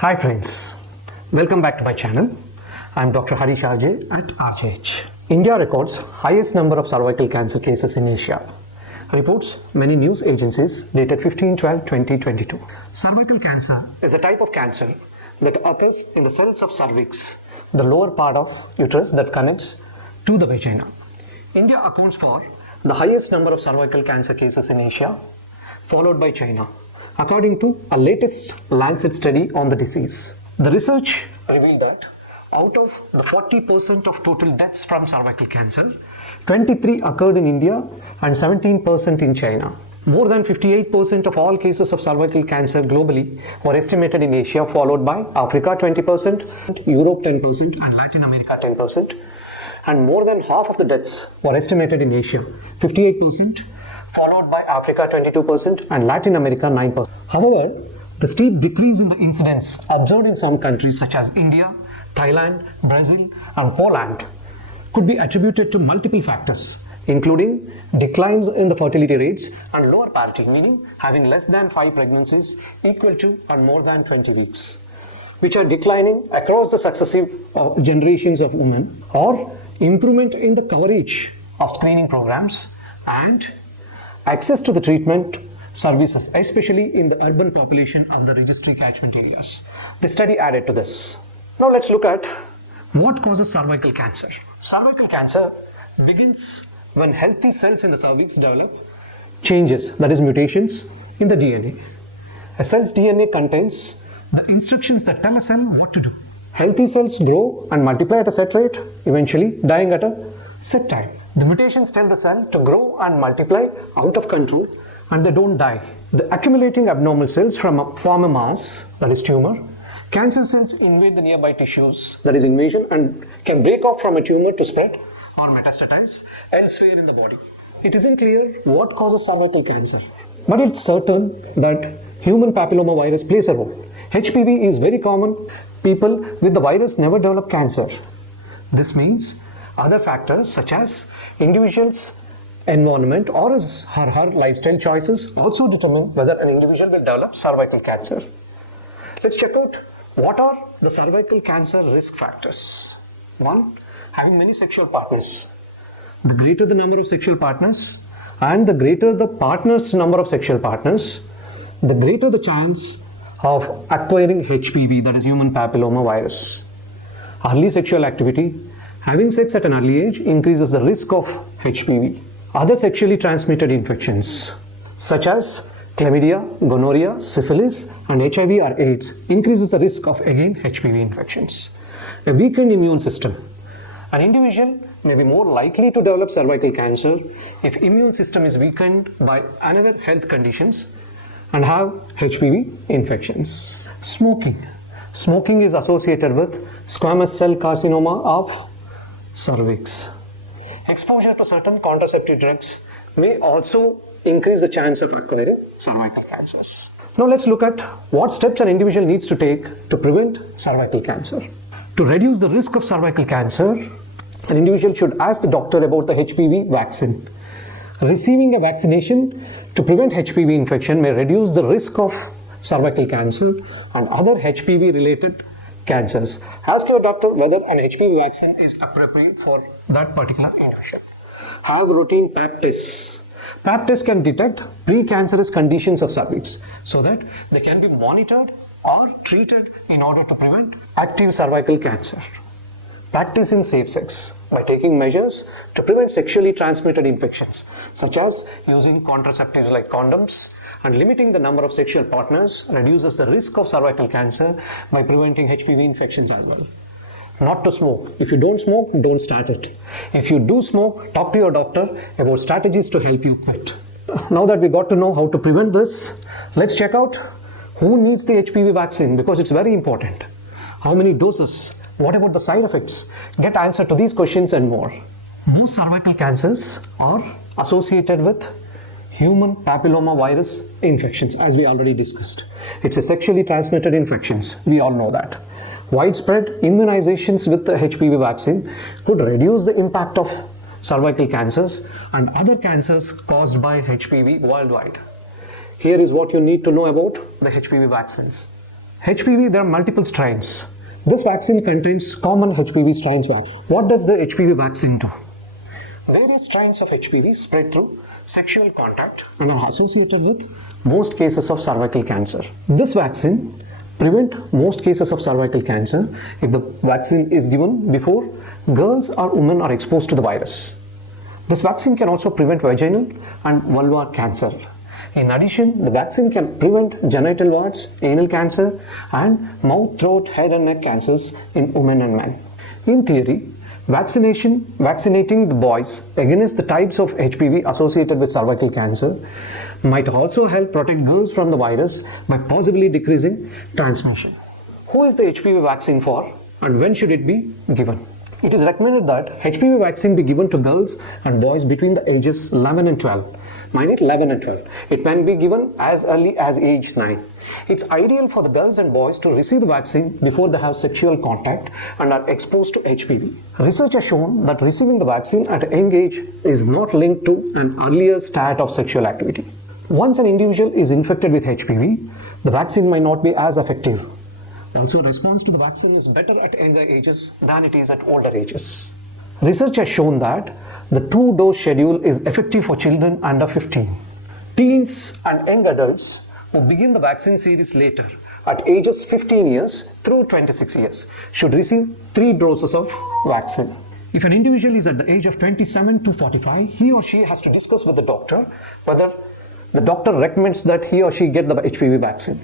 Hi friends, welcome back to my channel. I am Dr. Harish RJ at RJH. India records highest number of cervical cancer cases in Asia, reports many news agencies dated 15/12/2022. Cervical cancer is a type of cancer that occurs in the cells of cervix, the lower part of uterus that connects to the vagina. India accounts for the highest number of cervical cancer cases in Asia, followed by China, according to a latest Lancet study on the disease. The research revealed that out of the 40% of total deaths from cervical cancer, 23 occurred in India and 17% in China. More than 58% of all cases of cervical cancer globally were estimated in Asia, followed by Africa 20%, Europe 10%, and Latin America 10%. And more than half of the deaths were estimated in Asia, 58%, followed by Africa 22% and Latin America 9%. However, the steep decrease in the incidence observed in some countries such as India, Thailand, Brazil, and Poland could be attributed to multiple factors, including declines in the fertility rates and lower parity, meaning having less than 5 pregnancies equal to or more than 20 weeks, which are declining across the successive generations of women, or improvement in the coverage of screening programs and access to the treatment services, especially in the urban population of the registry catchment areas. The study added to this. Now let's look at what causes cervical cancer. Cervical cancer begins when healthy cells in the cervix develop changes, that is mutations, in the DNA. A cell's DNA contains the instructions that tell a cell what to do. Healthy cells grow and multiply at a set rate, eventually dying at a set time. The mutations tell the cell to grow and multiply out of control, and they don't die. The accumulating abnormal cells form a mass, that is tumor. Cancer cells invade the nearby tissues, that is invasion, and can break off from a tumor to spread or metastasize elsewhere in the body. It isn't clear what causes cervical cancer, but it's certain that human papillomavirus plays a role. HPV is very common. People with the virus never develop cancer. This means other factors such as individual's environment or his or her lifestyle choices also determine whether an individual will develop cervical cancer. Let's check out what are the cervical cancer risk factors. 1. Having many sexual partners. The greater the number of sexual partners and the greater the partner's number of sexual partners, the greater the chance of acquiring HPV, that is human papilloma virus. Early sexual activity. Having sex at an early age increases the risk of HPV. Other sexually transmitted infections such as chlamydia, gonorrhea, syphilis, and HIV or AIDS increases the risk of again HPV infections. A weakened immune system. An individual may be more likely to develop cervical cancer if immune system is weakened by another health conditions and have HPV infections. Smoking. Smoking is associated with squamous cell carcinoma of cervix. Exposure to certain contraceptive drugs may also increase the chance of acquiring cervical cancers. Now let's look at what steps an individual needs to take to prevent cervical cancer. To reduce the risk of cervical cancer, an individual should ask the doctor about the HPV vaccine. Receiving a vaccination to prevent HPV infection may reduce the risk of cervical cancer and other HPV related cancers. Ask your doctor whether an HPV vaccine is appropriate for that particular individual. Have routine Pap tests. Pap tests can detect precancerous conditions of cervix so that they can be monitored or treated in order to prevent active cervical cancer. Practicing safe sex by taking measures to prevent sexually transmitted infections such as using contraceptives like condoms, and limiting the number of sexual partners reduces the risk of cervical cancer by preventing HPV infections as well. Not to smoke. If you don't smoke, don't start it. If you do smoke, talk to your doctor about strategies to help you quit. Now that we got to know how to prevent this, let's check out who needs the HPV vaccine, because it's very important. How many doses? What about the side effects? Get answer to these questions and more. Most cervical cancers are associated with human papilloma virus infections, as we already discussed. It's a sexually transmitted infections. We all know that. Widespread immunizations with the HPV vaccine could reduce the impact of cervical cancers and other cancers caused by HPV worldwide. Here is what you need to know about the HPV vaccines. HPV, there are multiple strains. This vaccine contains common HPV strains. What does the HPV vaccine do? Various strains of HPV spread through sexual contact and are associated with most cases of cervical cancer. This vaccine prevents most cases of cervical cancer if the vaccine is given before girls or women are exposed to the virus. This vaccine can also prevent vaginal and vulvar cancer. In addition, the vaccine can prevent genital warts, anal cancer, and mouth, throat, head and neck cancers in women and men. In theory, vaccinating the boys against the types of HPV associated with cervical cancer might also help protect girls from the virus by possibly decreasing transmission. Who is the HPV vaccine for, and when should it be given? It is recommended that HPV vaccine be given to girls and boys between the ages 11 and 12. Mind it, 11 and 12. It can be given as early as age 9. It's ideal for the girls and boys to receive the vaccine before they have sexual contact and are exposed to HPV. Research has shown that receiving the vaccine at a young age is not linked to an earlier start of sexual activity. Once an individual is infected with HPV, the vaccine might not be as effective. Also, response to the vaccine is better at younger ages than it is at older ages. Research has shown that the 2-dose schedule is effective for children under 15. Teens and young adults who begin the vaccine series later, at ages 15 years through 26 years, should receive 3 doses of vaccine. If an individual is at the age of 27 to 45, he or she has to discuss with the doctor whether the doctor recommends that he or she get the HPV vaccine.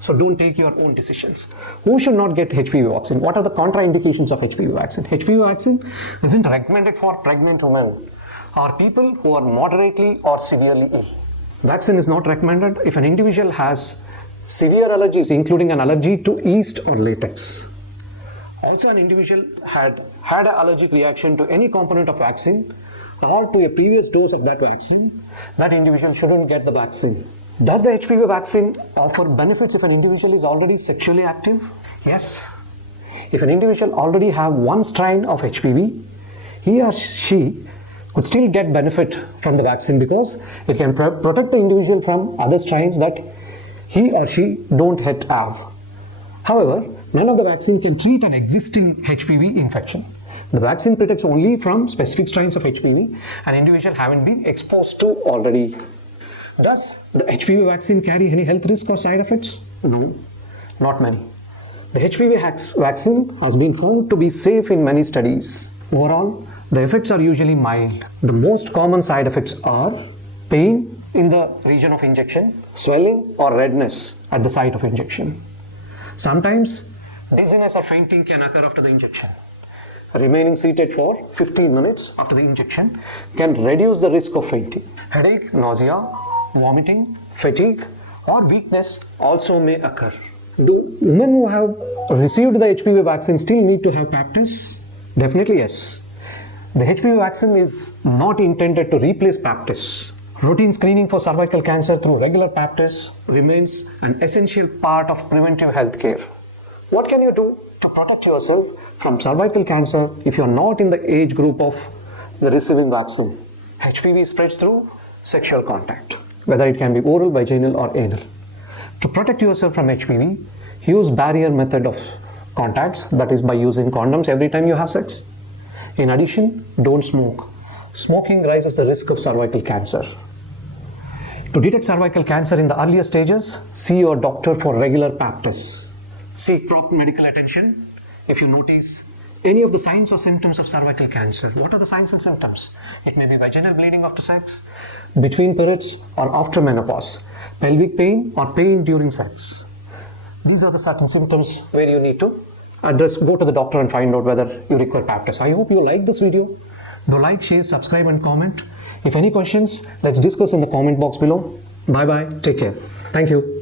So don't take your own decisions. Who should not get HPV vaccine? What are the contraindications of HPV vaccine? HPV vaccine isn't recommended for pregnant women or people who are moderately or severely ill. Vaccine is not recommended if an individual has severe allergies, including an allergy to yeast or latex. Also, an individual had an allergic reaction to any component of vaccine or to a previous dose of that vaccine, that individual shouldn't get the vaccine. Does the HPV vaccine offer benefits if an individual is already sexually active? Yes. If an individual already have one strain of HPV, he or she could still get benefit from the vaccine because it can protect the individual from other strains that he or she don't yet have. However, none of the vaccines can treat an existing HPV infection. The vaccine protects only from specific strains of HPV an individual haven't been exposed to already. Does the HPV vaccine carry any health risk or side effects? No, not many. The HPV vaccine has been found to be safe in many studies. Overall, the effects are usually mild. The most common side effects are pain in the region of injection, swelling or redness at the site of injection. Sometimes dizziness or fainting can occur after the injection. Remaining seated for 15 minutes after the injection can reduce the risk of fainting. Headache, nausea, vomiting, fatigue or weakness also may occur. Do women who have received the HPV vaccine still need to have pap tests? Definitely yes. The HPV vaccine is not intended to replace pap tests. Routine screening for cervical cancer through regular pap tests remains an essential part of preventive health care. What can you do to protect yourself from cervical cancer if you are not in the age group of the receiving vaccine? HPV spreads through sexual contact, whether it can be oral, vaginal or anal. To protect yourself from HPV, use barrier method of contacts, that is by using condoms every time you have sex. In addition, don't smoke. Smoking raises the risk of cervical cancer. To detect cervical cancer in the earlier stages, see your doctor for regular pap tests. Seek proper medical attention if you notice any of the signs or symptoms of cervical cancer. What are the signs and symptoms? It may be vaginal bleeding after sex, between periods or after menopause, pelvic pain or pain during sex. These are the certain symptoms where you need to go to the doctor and find out whether you require pap test. I hope you like this video. Do like, share, subscribe and comment. If any questions, let's discuss in the comment box below. Bye bye. Take care. Thank you.